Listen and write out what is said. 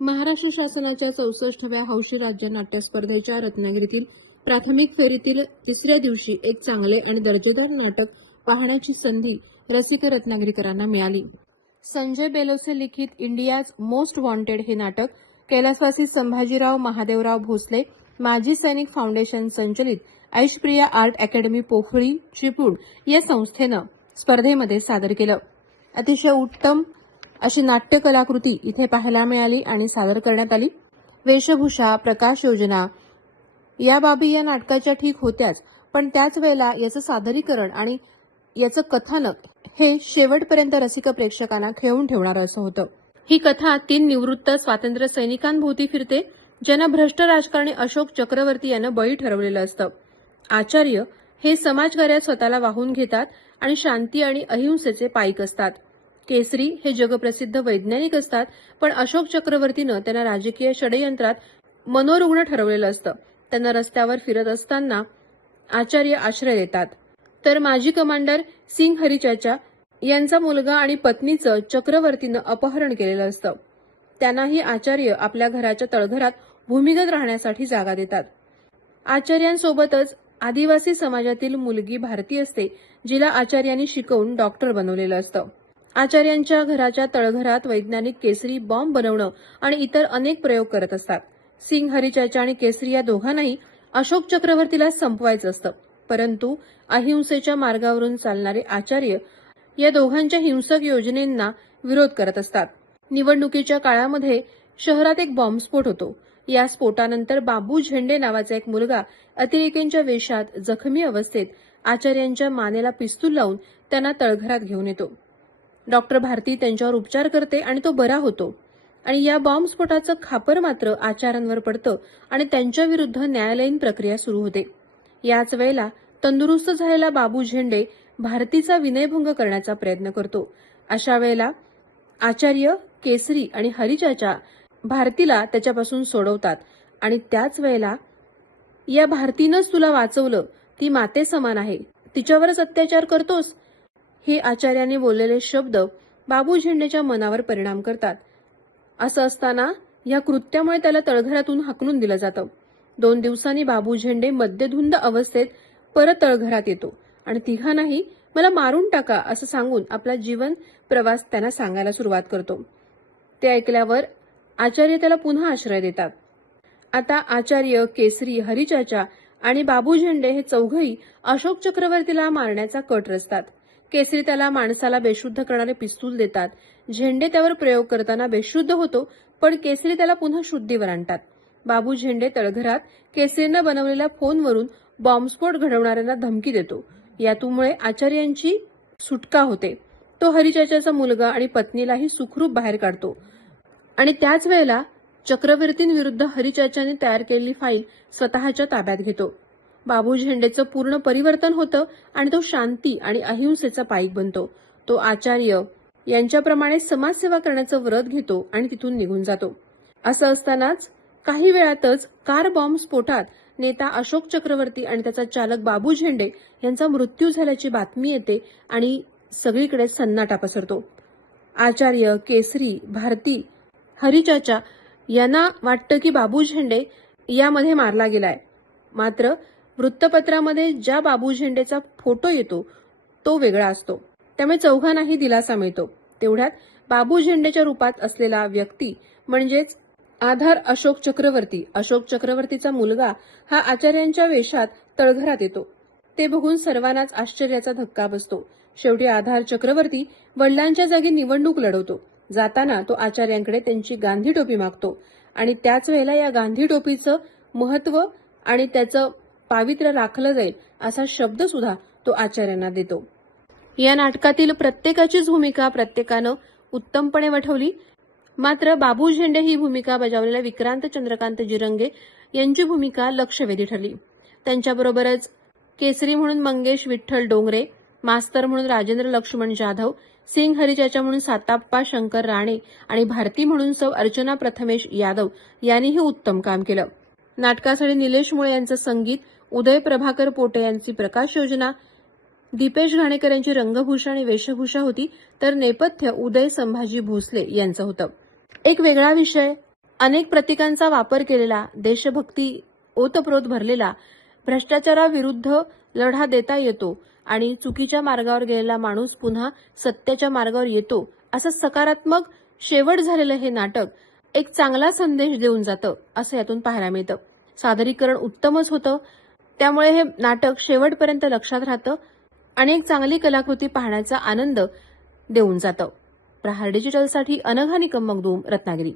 महाराष्ट्र शासनाच्या चौसष्टव्या हौशी राज्य नाट्य स्पर्धेच्या रत्नागिरीतील प्राथमिक फेरीतील तिसऱ्या दिवशी एक चांगले आणि दर्जेदार नाटक पाहण्याची संधी रसिक रत्नागिरीकरांना मिळाली. संजय बेलोसे लिखित इंडियाज मोस्ट वॉन्टेड हे नाटक कैलासवासी संभाजीराव महादेवराव भोसले माजी सैनिक फाउंडेशन संचलित ऐशप्रिया आर्ट अकॅडमी पोखरी चिपळूण या संस्थेनं स्पर्धेमध्ये सादर केलं. अतिशय उत्तम अशी नाट्य कलाकृती इथे पाहायला मिळाली आणि सादर करण्यात आली. वेशभूषा प्रकाश योजना या बाबी या नाटकाच्या ठीक होत्याच पण त्याच वेळेला याचं सादरीकरण आणि याचं कथानक हे शेवटपर्यंत रसिक प्रेक्षकांना खेळून ठेवणारं असं होतं. ही कथा तीन निवृत्त स्वातंत्र्य सैनिकांभोवती फिरते ज्यांना भ्रष्ट राजकारणी अशोक चक्रवर्ती यानं बळी ठरवलेलं असतं. आचार्य हे समाजकार्यात स्वतःला वाहून घेतात आणि शांती आणि अहिंसेचे पाईक असतात. केसरी हे जगप्रसिद्ध वैज्ञानिक असतात पण अशोक चक्रवर्तीनं त्यांना राजकीय षडयंत्रात मनोरुग्ण ठरवलेलं असतं. त्यांना रस्त्यावर फिरत असताना आचार्य आश्रय देतात. तर माजी कमांडर सिंग हरिचाचा यांचा मुलगा आणि पत्नीचं चक्रवर्तीनं अपहरण केलेलं असतं. त्यांनाही आचार्य आपल्या घराच्या तळघरात भूमिगत राहण्यासाठी जागा देतात. आचार्यांसोबतच आदिवासी समाजातील मुलगी भारती असते जिला आचार्यांनी शिकवून डॉक्टर बनवलेलं असतं. आचार्यांच्या घराच्या तळघरात वैज्ञानिक केसरी बॉम्ब बनवणं आणि इतर अनेक प्रयोग करत असतात. सिंग हरिचाचा आणि केसरी या दोघांनाही अशोक चक्रवर्तीला संपवायचं असतं. परंतु अहिंसेच्या मार्गावरून चालणारे आचार्य या दोघांच्या हिंसक योजनेंना विरोध करत असतात. निवडणुकीच्या काळामध्ये शहरात एक बॉम्बस्फोट होतो. या स्फोटानंतर बाबू झेंडे नावाचा एक मुलगा अतिरेक्यांच्या वेशात जखमी अवस्थेत आचार्यांच्या मानेला पिस्तूल लावून त्यांना तळघरात घेऊन येतो. डॉक्टर भारती त्यांच्यावर उपचार करते आणि तो बरा होतो. आणि या बॉम्बस्फोटाचं खापर मात्र आचारांवर पडतं आणि त्यांच्याविरुद्ध न्यायालयीन प्रक्रिया सुरू होते. याच वेळेला तंदुरुस्त झालेला बाबू झेंडे भारतीचा विनयभंग करण्याचा प्रयत्न करतो. अशा वेळेला आचार्य केसरी आणि हरिचाचा भारतीला त्याच्यापासून सोडवतात. आणि त्याच वेळेला या भारतीनंच तुला वाचवलं ती माते समान आहे. तिच्यावरच अत्याचार करतोस? हे आचार्याने बोललेले शब्द बाबू झेंडेच्या मनावर परिणाम करतात. असं असताना या कृत्यामुळे त्याला तळघरातून हाकलून दिलं जातं. दोन दिवसांनी बाबू झेंडे मद्यधुंद अवस्थेत परत तळघरात येतो. आणि तिघांनाही मला मारून टाका असं सांगून आपला जीवन प्रवास त्यांना सांगायला सुरुवात करतो. ते ऐकल्यावर आचार्य त्याला पुन्हा आश्रय देतात. आता आचार्य केसरी हरिचाचा आणि बाबू झेंडे हे चौघही अशोक चक्रवर्तीला मारण्याचा कट रचतात. केसरी त्याला माणसाला बेशुद्ध करणारे पिस्तूल देतात. झेंडे त्यावर प्रयोग करताना बेशुद्ध होतो पण केसरी त्याला पुन्हा शुद्धीवर आणतात. बाबू झेंडे तळघरात केसरीनं बनवलेल्या फोनवरून बॉम्बस्फोट घडवणाऱ्यांना धमकी देतो. यातूमुळे आचार्यांची सुटका होते. तो हरिचाच्याचा मुलगा आणि पत्नीलाही सुखरूप बाहेर काढतो. आणि त्याच वेळेला चक्रवर्तींविरुद्ध हरिचाचाने तयार केलेली फाईल स्वतःच्या ताब्यात घेतो. बाबू झेंडेचं पूर्ण परिवर्तन होतं आणि तो शांती आणि अहिंसेचा पाईक बनतो. तो आचार्य यांच्याप्रमाणे समाजसेवा करण्याचं व्रत घेतो आणि तिथून निघून जातो. असं असतानाच काही वेळातच कार बॉम्ब स्फोटात नेता अशोक चक्रवर्ती आणि त्याचा चालक बाबू झेंडे यांचा मृत्यू झाल्याची बातमी येते आणि सगळीकडे सन्नाटा पसरतो. आचार्य केसरी भारती हरिचाचा यांना वाटतं की बाबू झेंडे यामध्ये मारला गेलाय. मात्र वृत्तपत्रामध्ये ज्या बाबू झेंडेचा फोटो येतो तो वेगळा असतो. त्यामुळे चौघांनाही दिलासा मिळतो. तेवढ्यात बाबू झेंडेच्या रूपात असलेला व्यक्ती म्हणजेच आधार अशोक चक्रवर्ती. अशोक चक्रवर्तीचा मुलगा हा आचार्यांच्या वेशात तळघरात येतो. ते बघून सर्वांनाच आश्चर्याचा धक्का बसतो. शेवटी आधार चक्रवर्ती वडिलांच्या जागी निवडणूक लढवतो. जाताना तो आचार्यांकडे त्यांची गांधी टोपी मागतो. आणि त्याच वेळेला या गांधी टोपीचं महत्त्व आणि त्याचं पावित्र्य राखलं जाईल असा शब्द सुद्धा तो आचार्यांना देतो. या नाटकातील प्रत्येकाचीच भूमिका प्रत्येकानं उत्तमपणे वठवली. मात्र बाबू झेंडे ही भूमिका बजावलेल्या विक्रांत चंद्रकांत जिरंगे यांची भूमिका लक्षवेधी ठरली. त्यांच्याबरोबरच केसरी म्हणून मंगेश विठ्ठल डोंगरे मास्तर म्हणून राजेंद्र लक्ष्मण जाधव सिंग हरिचाचा म्हणून साताप्पा शंकर राणे आणि भारती म्हणून सौ अर्चना प्रथमेश यादव यांनीही उत्तम काम केलं. नाटकासाठी निलेश मुळे यांचं संगीत उदय प्रभाकर पोटे यांची प्रकाश योजना दीपेश घाणेकर यांची रंगभूषा आणि वेशभूषा होती तर नेपथ्य उदय संभाजी भोसले यांचं होतं. एक वेगळा विषय अनेक प्रतीकांचा वापर केलेला देशभक्ती ओतप्रोत भरलेला भ्रष्टाचाराविरुद्ध लढा देता येतो आणि चुकीच्या मार्गावर गेलेला माणूस पुन्हा सत्याच्या मार्गावर येतो असं सकारात्मक शेवट झालेलं हे नाटक एक चांगला संदेश देऊन जातं असं यातून पाहायला मिळतं. सादरीकरण उत्तमच होतं त्यामुळे हे नाटक शेवटपर्यंत लक्षात राहतं आणि एक चांगली कलाकृती पाहण्याचा आनंद देऊन जातं. प्रहार डिजिटलसाठी अनघा निकम मगदूम रत्नागिरी.